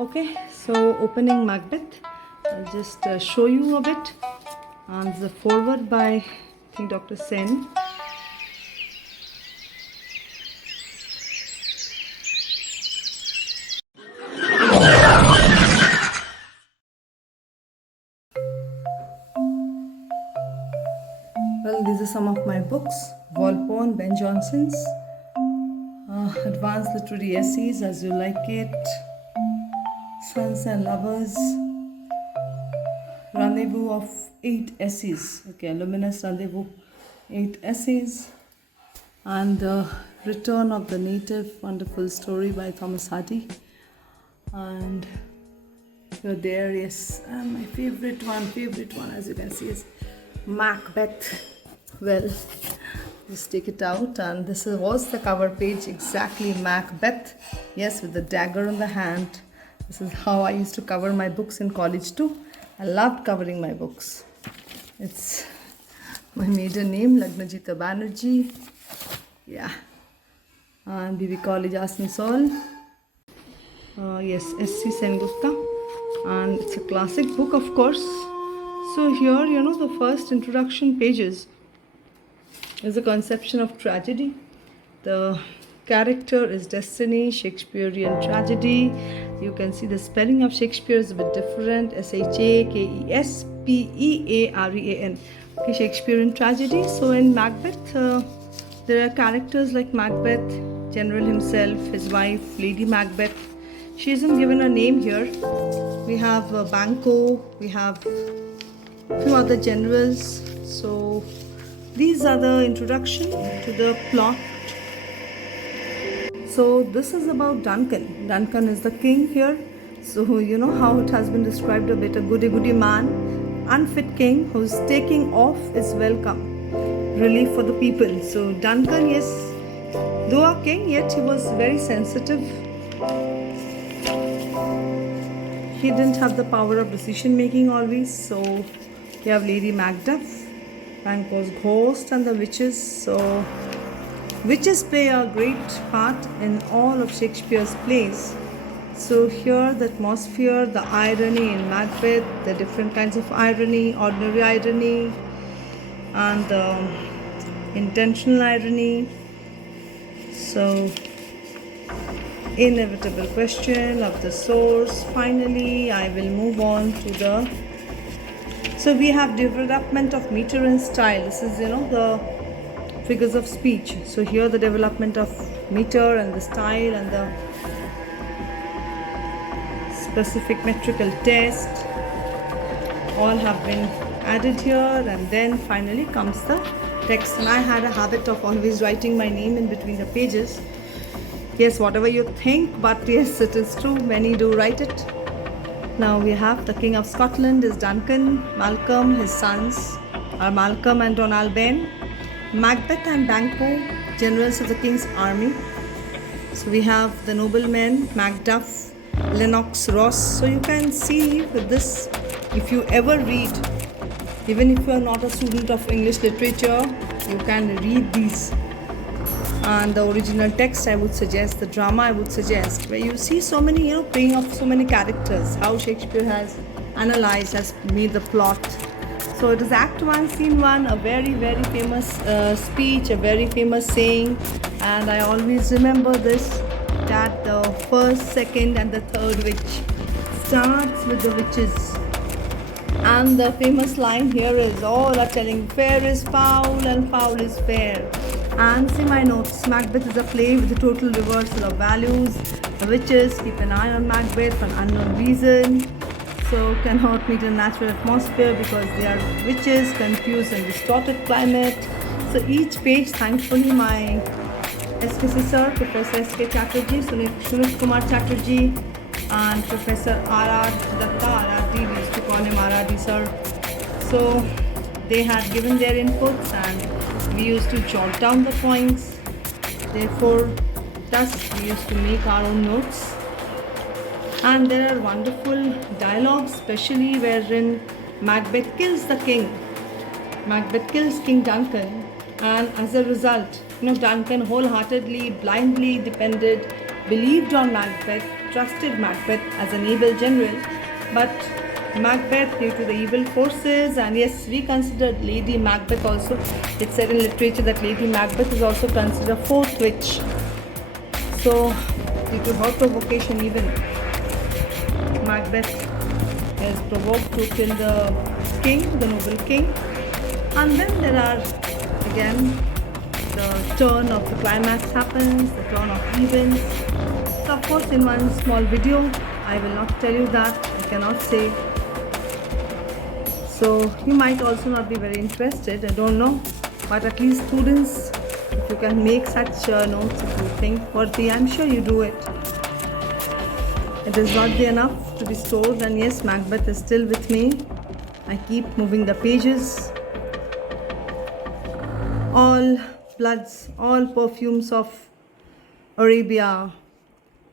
Okay, so opening Macbeth, I'll just show you a bit. And the foreword by, I think, Dr. Sen. Well, these are some of my books. Walpole, Ben Jonson's Advanced Literary Essays, As You Like It, Sons and Lovers, Rendezvous of 8 Essays. Okay, Luminous Rendezvous, 8 Essays. And The Return of the Native, wonderful story by Thomas Hardy. And you're there, yes. And my favorite one, as you can see, is Macbeth. Well, just take it out, and this was the cover page, exactly Macbeth. Yes, with the dagger in the hand. This is how I used to cover my books in college too. I loved covering my books. It's my maiden name, Lagnajita Banerjee. Yeah. And BB College, Asansol. Yes, S.C. Sengupta. And it's a classic book, of course. So here, the first introduction pages is a conception of tragedy. The character is Destiny, Shakespearean tragedy. You can see the spelling of Shakespeare is a bit different. Shakespearean. Okay, Shakespearean tragedy. So in Macbeth, there are characters like Macbeth, General himself, his wife, Lady Macbeth. She isn't given a name here. We have Banquo, we have a few other generals. So these are the introduction to the plot. So this is about Duncan. Duncan is the king here. So you know how it has been described a bit, a goody-goody man, unfit king who's taking off his welcome, relief for the people. So Duncan, yes, though a king, yet he was very sensitive. He didn't have the power of decision making always. So we have Lady Macbeth, Banquo's ghost, and the witches. So witches play a great part in all of Shakespeare's plays. So here the atmosphere, the irony in Macbeth, the different kinds of irony, ordinary irony and the intentional irony. So inevitable question of the source. Finally, I will move on to the... So we have development of meter and style. This is, the figures of speech. So here the development of meter and the style and the specific metrical test all have been added here, and then finally comes the text. And I had a habit of always writing my name in between the pages. Yes, whatever you think, but yes, it is true, many do write it. Now we have the King of Scotland is Duncan, Malcolm, his sons are Malcolm and Donalbain, Macbeth and Banquo, generals of the king's army. So we have the noblemen, Macduff, Lennox, Ross. So you can see with this, if you ever read, even if you are not a student of English literature, you can read these. And the original text, I would suggest, the drama, I would suggest, where you see so many, playing of so many characters, how Shakespeare has analyzed, has made the plot. So it is Act 1, Scene 1, a very, very famous speech, a very famous saying. And I always remember this, that the first, second and the third witch starts with the witches. And the famous line here is, all are telling fair is foul and foul is fair. And see my notes, Macbeth is a play with a total reversal of values. The witches keep an eye on Macbeth for an unknown reason. So cannot meet a natural atmosphere because they are witches, confused and distorted climate. So each page, thankfully, my SKC sir, Professor S.K. Chatterjee, Sunit Kumar Chatterjee, and Professor R.R. Datta, R.R.D., we used to call him R.R.D. sir. So they had given their inputs and we used to jot down the points. Therefore, thus we used to make our own notes. And there are wonderful dialogues, especially wherein Macbeth kills the king. Macbeth kills King Duncan, and as a result, Duncan wholeheartedly, blindly depended, believed on Macbeth, trusted Macbeth as an able general, but Macbeth, due to the evil forces, and yes, we considered Lady Macbeth also. It's said in literature that Lady Macbeth is also considered a fourth witch. So, due to her provocation, even Macbeth is provoked to kill the king, the noble king. And then there are again the turn of the climax happens, the turn of events. So of course in one small video I will not tell you that, I cannot say. So you might also not be very interested, I don't know, but at least students, if you can make such notes, if you think worthy, I'm sure you do it. It is not be enough to be stored, and yes, Macbeth is still with me. I keep moving the pages. All bloods, all perfumes of Arabia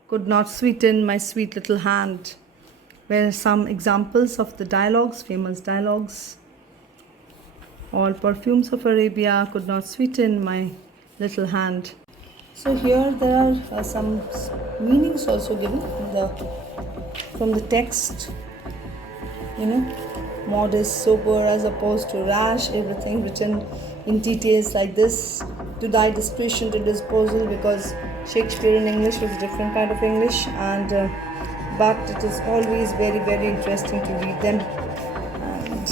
could not sweeten my sweet little hand. Were some examples of the dialogues, famous dialogues. All perfumes of Arabia could not sweeten my little hand. So here there are some meanings also given from the text. Modest, sober, as opposed to rash, everything written in details like this. To thy discretion, to disposal, because Shakespeare in English was a different kind of English, and but it is always very, very interesting to read them. And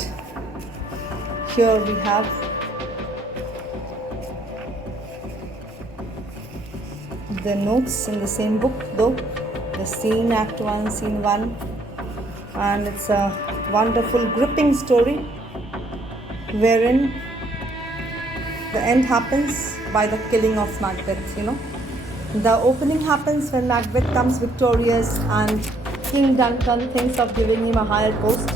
here we have the notes in the same book, though, the scene, Act 1, Scene 1, and it's a wonderful, gripping story wherein the end happens by the killing of Macbeth. The opening happens when Macbeth comes victorious and King Duncan thinks of giving him a higher post,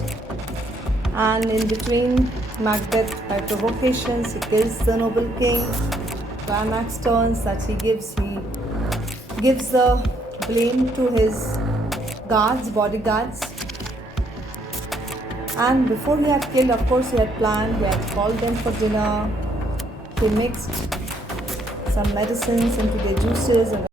and in between Macbeth, by provocations, he kills the noble king. Climax turns that he gives the blame to his bodyguards. And before he had killed, of course, he had planned, he had called them for dinner. He mixed some medicines into their juices and